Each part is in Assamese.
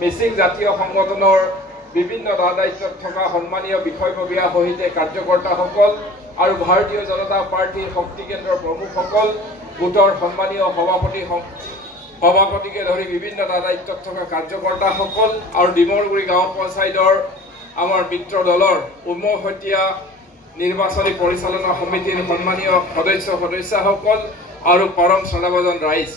মিচিং জাতীয় সংগঠনৰ বিভিন্ন দায়িত্বত থকা সন্মানীয় বিষয়ববীয়া সহিতে কাৰ্যকৰ্তাসকল আৰু ভাৰতীয় জনতা পাৰ্টিৰ শক্তি কেন্দ্ৰৰ প্ৰমুখসকল, গোটৰ সন্মানীয় সভাপতিকে ধৰি বিভিন্ন দায়িত্বত থকা কাৰ্যকৰ্তাসকল আৰু ডিমৰগুৰি গাঁও পঞ্চায়তৰ আমাৰ মিত্ৰ দলৰ উমৈহতীয়া নিৰ্বাচনী পৰিচালনা সমিতিৰ সন্মানীয় সদস্যসকল আৰু পৰম শ্ৰদ্ধাভাজন ৰাইজ,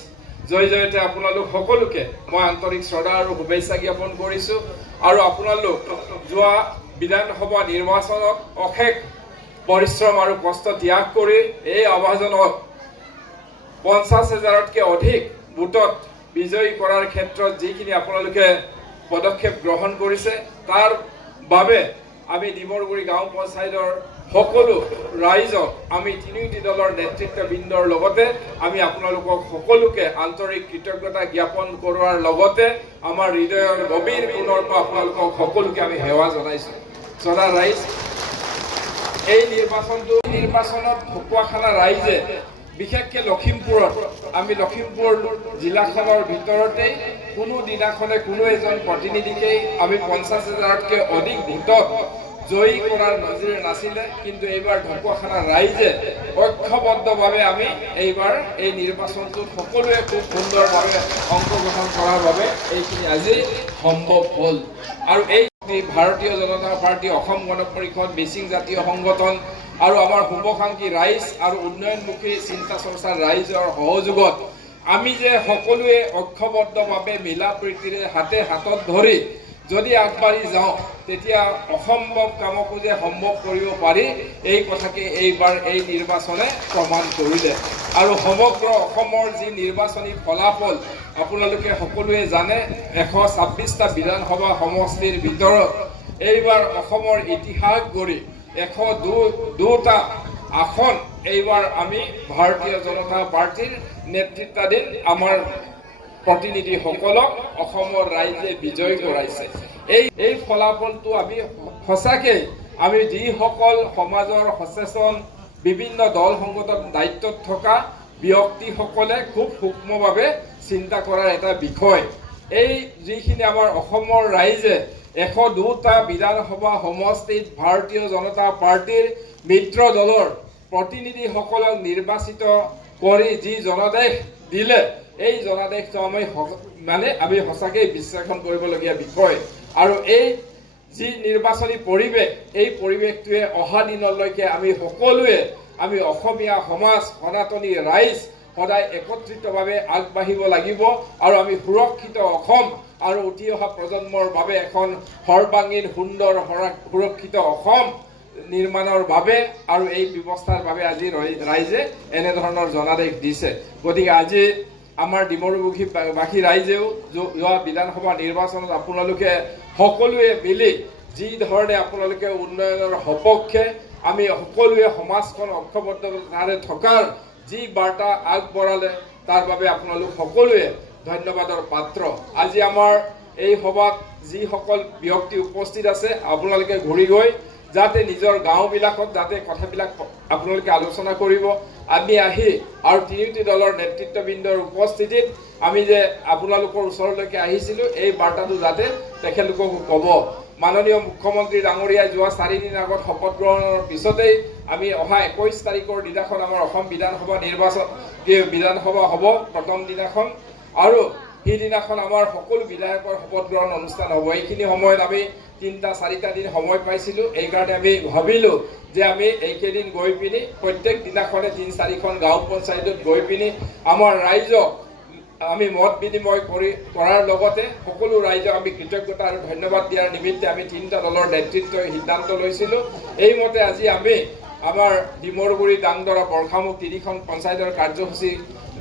জয়তে আপোনালোক সকলোকে মই আন্তৰিক শ্ৰদ্ধা আৰু শুভেচ্ছা জ্ঞাপন কৰিছোঁ। আৰু আপোনালোক যোৱা বিধানসভা নিৰ্বাচনত অশেষ পৰিশ্ৰম আৰু কষ্ট ত্যাগ কৰি এই আবাহজনক 50,000তকৈ অধিক ভোটত বিজয়ী কৰাৰ ক্ষেত্ৰত যিখিনি আপোনালোকে পদক্ষেপ গ্ৰহণ কৰিছে, তাৰ বাবে আমি ডিমৰগুৰি গাঁও পঞ্চায়তৰ সকলো ৰাইজক আমি তিনিওটি দলৰ নেতৃত্ববৃন্দৰ লগতে আমি আপোনালোকক সকলোকে আন্তৰিক কৃতজ্ঞতা জ্ঞাপন কৰোৱাৰ লগতে আমাৰ হৃদয়ৰ গভীৰ কোণৰ পৰা আপোনালোকক সকলোকে আমি সেৱা জনাইছোঁ। শ্ৰদ্ধা ৰাইজ, এই নিৰ্বাচনত ঢকুৱাখানা ৰাইজে বিশেষকৈ লখিমপুৰত, আমি লখিমপুৰ জিলাখনৰ ভিতৰতেই কোনো দিনাখনে কোনো এজন প্ৰতিনিধিকেই আমি 50,000তকৈ অধিক ভোটত জয়ী কৰাৰ নজিৰ নাছিলে, কিন্তু এইবাৰ ঢকুৱাখানা ৰাইজে ঐক্যবদ্ধভাৱে আমি এইবাৰ এই নিৰ্বাচনটোত সকলোৱে খুব সুন্দৰভাৱে অংশগ্ৰহণ কৰাৰ বাবে এইখিনি আজি সম্ভৱ হ'ল। আৰু এই ভাৰতীয় জনতা পাৰ্টি, অসম গণ পৰিষদ, মিচিং জাতীয় সংগঠন আৰু আমাৰ শুভাকাংক্ষী ৰাইজ আৰু উন্নয়নমুখী চিন্তা চৰ্চাৰ ৰাইজৰ সহযোগত আমি যে সকলোৱে ঐক্যবদ্ধভাৱে মিলা প্ৰীতিৰে হাতত ধৰি যদি আগবাঢ়ি যাওঁ, তেতিয়া অসম্ভৱ কামকো যে সম্ভৱ কৰিব পাৰি, এই কথাকে এইবাৰ এই নিৰ্বাচনে প্ৰমাণ কৰিলে। আৰু সমগ্ৰ অসমৰ যি নিৰ্বাচনী ফলাফল আপোনালোকে সকলোৱে জানে, 126টা বিধানসভা সমষ্টিৰ ভিতৰত এইবাৰ অসমৰ ইতিহাস গঢ়ি 102টা আসন এইবাৰ আমি ভাৰতীয় জনতা পাৰ্টিৰ নেতৃত্বাধীন আমাৰ প্ৰতিনিধিসকলক অসমৰ ৰাইজে বিজয় কৰাইছে। এই ফলাফলটো আমি সঁচাকৈ আমি যিসকল সমাজৰ সচেতন বিভিন্ন দল সংগঠন দায়িত্বত থকা ব্যক্তিসকলে খুব সূক্ষ্মভাৱে চিন্তা কৰাৰ এটা বিষয়। এই যিখিনি আমাৰ অসমৰ ৰাইজে 102টা বিধানসভা সমষ্টিত ভাৰতীয় জনতা পাৰ্টিৰ মিত্ৰ দলৰ প্ৰতিনিধিসকলক নিৰ্বাচিত কৰি যি জনাদেশ দিলে, এই জনাদেশটো আমি সঁচাকৈ বিশ্লেষণ কৰিবলগীয়া বিষয়। আৰু এই যি নিৰ্বাচনী পৰিৱেশ, এই পৰিৱেশটোৱে অহা দিনলৈকে আমি সকলোৱে আমি অসমীয়া সমাজ, সনাতনী ৰাইজ সদায় একত্ৰিতভাৱে আগবাঢ়িব লাগিব আৰু আমি সুৰক্ষিত অসম আৰু উঠি অহা প্ৰজন্মৰ বাবে এখন সৰ্বাংগীন সুন্দৰ সুৰক্ষিত অসম নিৰ্মাণৰ বাবে আৰু এই ব্যৱস্থাৰ বাবে আজি ৰাইজে এনেধৰণৰ জনাদেশ দিছে। গতিকে আজি আমাৰ ডিমৰুবাসী ৰাইজেও যোৱা বিধানসভা নিৰ্বাচনত আপোনালোকে সকলোৱে মিলি যি ধৰণে আপোনালোকে উন্নয়নৰ সপক্ষে আমি সকলোৱে সমাজখন ঐক্যবদ্ধতাৰে থকাৰ যি বাৰ্তা আগবঢ়ালে, তাৰ বাবে আপোনালোক সকলোৱে ধন্যবাদৰ পাত্ৰ। আজি আমাৰ এই সভাত যিসকল ব্যক্তি উপস্থিত আছে, আপোনালোকে ঘূৰি গৈ যাতে নিজৰ গাঁওবিলাকত যাতে কথাবিলাক আপোনালোকে আলোচনা কৰিব। আমি আহি আৰু তিনিওটি দলৰ নেতৃত্ববৃন্দৰ উপস্থিতিত আমি যে আপোনালোকৰ ওচৰলৈকে আহিছিলোঁ, এই বাৰ্তাটো যাতে তেখেতলোককো ক'ব। মাননীয় মুখ্যমন্ত্ৰী ডাঙৰীয়াই যোৱা 4 দিন আগত শপত গ্ৰহণৰ পিছতেই আমি অহা 21 তাৰিখৰ দিনাখন আমাৰ অসম বিধানসভা হ'ব প্ৰথম দিনাখন, আৰু সেইদিনাখন আমাৰ সকলো বিধায়কৰ শপত গ্ৰহণ অনুষ্ঠান হ'ব। এইখিনি সময়ত আমি 3-4টা দিন সময় পাইছিলোঁ। এইকাৰণে আমি ভাবিলোঁ যে আমি এইকেইদিন গৈ পিনি প্ৰত্যেক দিনাখনে 3-4খন গাঁও পঞ্চায়তত গৈ পিনি আমাৰ ৰাইজক আমি মত বিনিময় কৰাৰ লগতে সকলো ৰাইজক আমি কৃতজ্ঞতা আৰু ধন্যবাদ দিয়াৰ নিমিত্তে আমি 3টা দলৰ নেতৃত্বই সিদ্ধান্ত লৈছিলোঁ। এইমতে আজি আমি আমাৰ ডিমৰগুৰি, দাংদৰা, বৰখামুখ 3খন পঞ্চায়তৰ কাৰ্যসূচী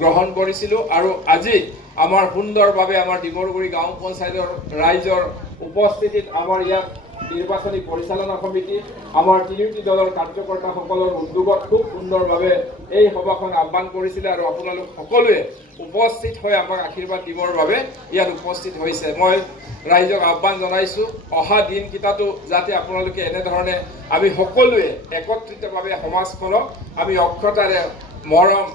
গ্ৰহণ কৰিছিলোঁ। আৰু আজি আমাৰ সুন্দৰভাৱে আমাৰ ডিমৰগুৰি গাঁও পঞ্চায়তৰ ৰাইজৰ উপস্থিতিত আমাৰ ইয়াত নিৰ্বাচনী পৰিচালনা সমিতি, আমাৰ তিনিওটি দলৰ কাৰ্যকৰ্তাসকলৰ উদ্যোগত খুব সুন্দৰভাৱে এই সভাখন আহ্বান কৰিছিলে আৰু আপোনালোক সকলোৱে উপস্থিত হৈ আমাক আশীৰ্বাদ দিবৰ বাবে ইয়াত উপস্থিত হৈছে। মই ৰাইজক আহ্বান জনাইছোঁ, অহা দিনকেইটাতো যাতে আপোনালোকে এনেধৰণে আমি সকলোৱে একত্ৰিতভাৱে সমাজখনক আমি অক্ষতাৰে মৰম,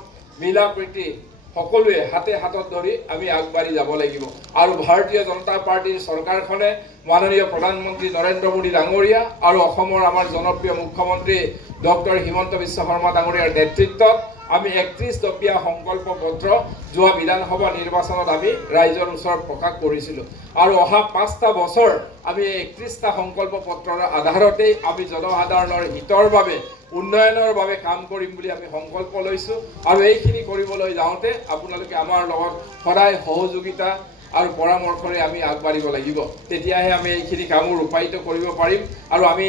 মিলা প্ৰীতি সকলোৱে হাতে হাতত ধৰি আমি আগবাঢ়ি যাব লাগিব আৰু ভাৰতীয় জনতা পাৰ্টিৰ চৰকাৰখনে মাননীয় প্ৰধানমন্ত্ৰী নৰেন্দ্ৰ মোদী ডাঙৰীয়া আৰু অসমৰ আমাৰ জনপ্ৰিয় মুখ্যমন্ত্ৰী ডক্টৰ হিমন্ত বিশ্ব শৰ্মা ডাঙৰীয়াৰ নেতৃত্বত আমি 31 দফীয়া সংকল্প পত্ৰ যোৱা বিধানসভা নিৰ্বাচনত আমি ৰাইজৰ ওচৰত প্ৰকাশ কৰিছিলোঁ আৰু অহা 5টা বছৰ আমি 31টা সংকল্প পত্ৰৰ আধাৰতেই আমি জনসাধাৰণৰ হিতৰ বাবে উন্নয়নৰ বাবে কাম কৰিম বুলি আমি সংকল্প লৈছোঁ আৰু এইখিনি কৰিবলৈ যাওঁতে আপোনালোকে আমাৰ লগত সদায় সহযোগিতা আৰু পৰামৰ্শৰে আমি আগবাঢ়িব লাগিব তেতিয়াহে আমি এইখিনি কাম ৰূপায়িত কৰিব পাৰিম আৰু আমি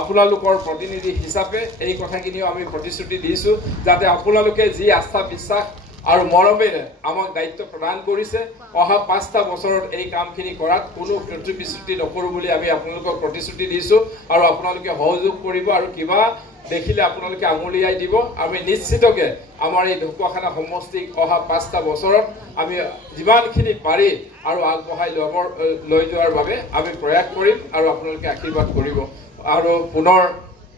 আপোনালোকৰ প্ৰতিনিধি হিচাপে এই কথাখিনিও আমি প্ৰতিশ্ৰুতি দিছোঁ যাতে আপোনালোকে যি আস্থা বিশ্বাস আৰু মৰমেৰে আমাক দায়িত্ব প্ৰদান কৰিছে অহা 5টা বছৰত এই কামখিনি কৰাত কোনো প্ৰতিশ্ৰুতি নকৰোঁ বুলি আমি আপোনালোকক প্ৰতিশ্ৰুতি দিছোঁ আৰু আপোনালোকে সহযোগ কৰিব আৰু কিবা দেখিলে আপোনালোকে আঙুলিয়াই দিব আমি নিশ্চিতকে আমাৰ এই ঢকুৱাখানা সমষ্টিক অহা 5টা বছৰত আমি যিমানখিনি পাৰি আৰু আগবঢ়াই লৈ যোৱাৰ বাবে আমি প্ৰয়াস কৰিম আৰু আপোনালোকে আশীৰ্বাদ কৰিব আৰু পুনৰ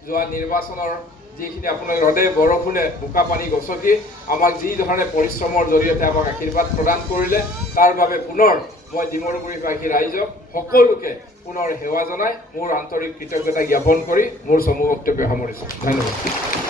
যোৱা নিৰ্বাচনৰ যিখিনি আপোনালোকে ৰদে বৰষুণে বোকা পানী গছকি আমাক যি ধৰণে পৰিশ্ৰমৰ জৰিয়তে আমাক আশীৰ্বাদ প্ৰদান কৰিলে তাৰ বাবে পুনৰ মই ডিমৰুগুৰিবাসী ৰাইজক সকলোকে পুনৰ সেৱা জনাই মোৰ আন্তৰিক কৃতজ্ঞতা জ্ঞাপন কৰি মোৰ চমু বক্তব্য সামৰিছোঁ ধন্যবাদ।